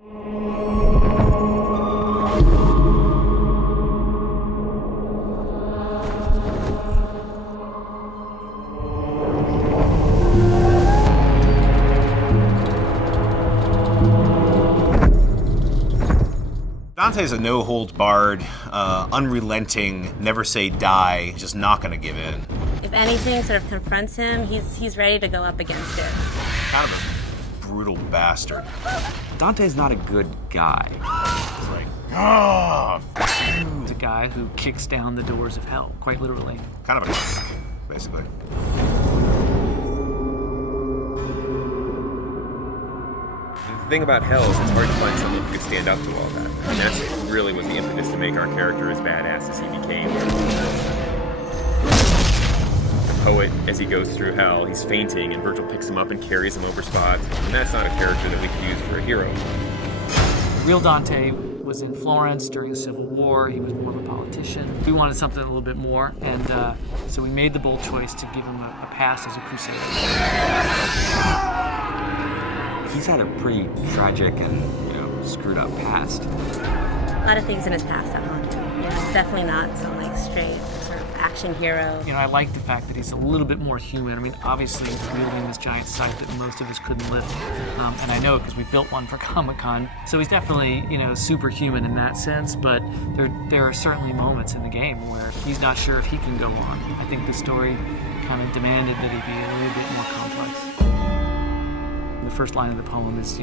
Dante's a no-holds-barred, unrelenting, never say die, just not gonna give in. If anything sort of confronts him, he's ready to go up against it. Kind of a brutal bastard. Dante's not a good guy. He's like, ah! He's a guy who kicks down the doors of hell, quite literally. Kind of a cock, basically. The thing about hell is it's hard to find someone who could stand up to all that. And that's really was the impetus to make our character as badass as he became. The poet, as he goes through hell, he's fainting, and Virgil picks him up and carries him over spots. And that's not a character that we could use for a hero. The real Dante was in Florence during the Civil War. He was more of a politician. We wanted something a little bit more, and so we made the bold choice to give him a pass as a crusader. He's had a pretty tragic and, screwed up past. A lot of things in his past that haunt him. He's definitely not some straight sort of action hero. I like the fact that he's a little bit more human. I mean, obviously he's wielding this giant scythe that most of us couldn't lift, and I know because we built one for Comic-Con. So he's definitely, superhuman in that sense. But there are certainly moments in the game where he's not sure if he can go on. I think the story kind of demanded that he be a little bit more complex. The first line of the poem is,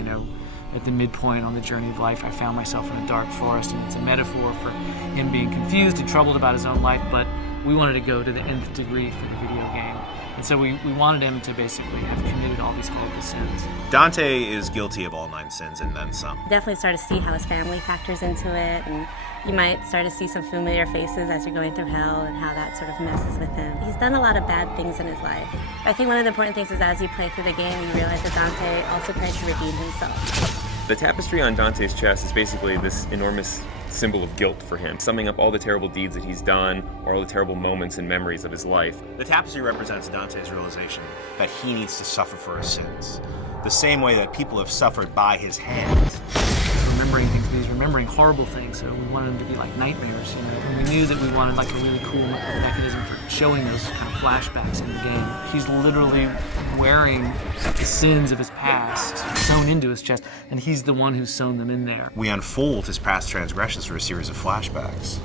at the midpoint on the journey of life, I found myself in a dark forest, and it's a metaphor for him being confused and troubled about his own life, but we wanted to go to the nth degree for the video game. And so we wanted him to basically have committed all these horrible sins. Dante is guilty of all 9 sins and then some. Definitely start to see how his family factors into it, and you might start to see some familiar faces as you're going through hell and how that sort of messes with him. He's done a lot of bad things in his life. I think one of the important things is as you play through the game, you realize that Dante also tries to redeem himself. The tapestry on Dante's chest is basically this enormous symbol of guilt for him, summing up all the terrible deeds that he's done or all the terrible moments and memories of his life. The tapestry represents Dante's realization that he needs to suffer for his sins, the same way that people have suffered by his hands. Remembering things, he's remembering horrible things, so we wanted them to be like nightmares, And we knew that we wanted a really cool mechanism for showing those kind of flashbacks in the game. He's literally wearing the sins of his past sewn into his chest, and he's the one who's sewn them in there. We unfold his past transgressions through a series of flashbacks.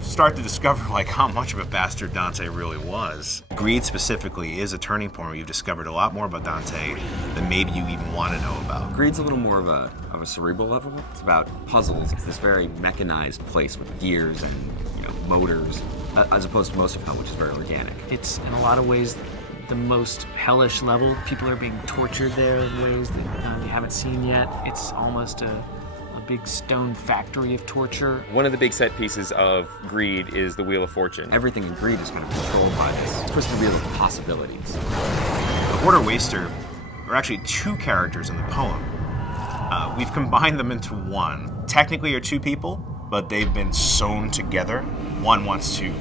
Start to discover how much of a bastard Dante really was. Greed specifically is a turning point where you've discovered a lot more about Dante than maybe you even want to know about. Greed's a little more of a cerebral level. It's about puzzles. It's this very mechanized place with gears and motors, as opposed to most of hell, which is very organic. It's in a lot of ways the most hellish level. People are being tortured there in ways that you haven't seen yet. It's almost a big stone factory of torture. One of the big set pieces of Greed is the Wheel of Fortune. Everything in Greed is kind of controlled by this twisted wheel of possibilities. The Hoarder Waster are actually 2 characters in the poem. We've combined them into one. Technically are 2 people, but they've been sewn together. One wants to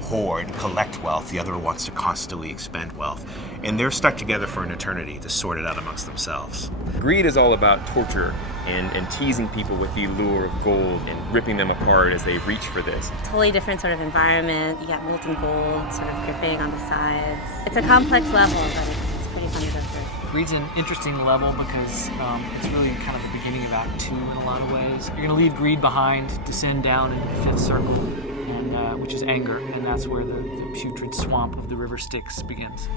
hoard, collect wealth, the other wants to constantly expend wealth. And they're stuck together for an eternity to sort it out amongst themselves. Greed is all about torture and teasing people with the lure of gold and ripping them apart as they reach for this. Totally different sort of environment. You got molten gold sort of dripping on the sides. It's a complex level, but it's pretty fun to go through. Greed's an interesting level because it's really kind of the beginning of Act 2 in a lot of ways. You're going to leave Greed behind, descend down into the 5th circle, and which is anger, and that's where the putrid swamp of the river Styx begins.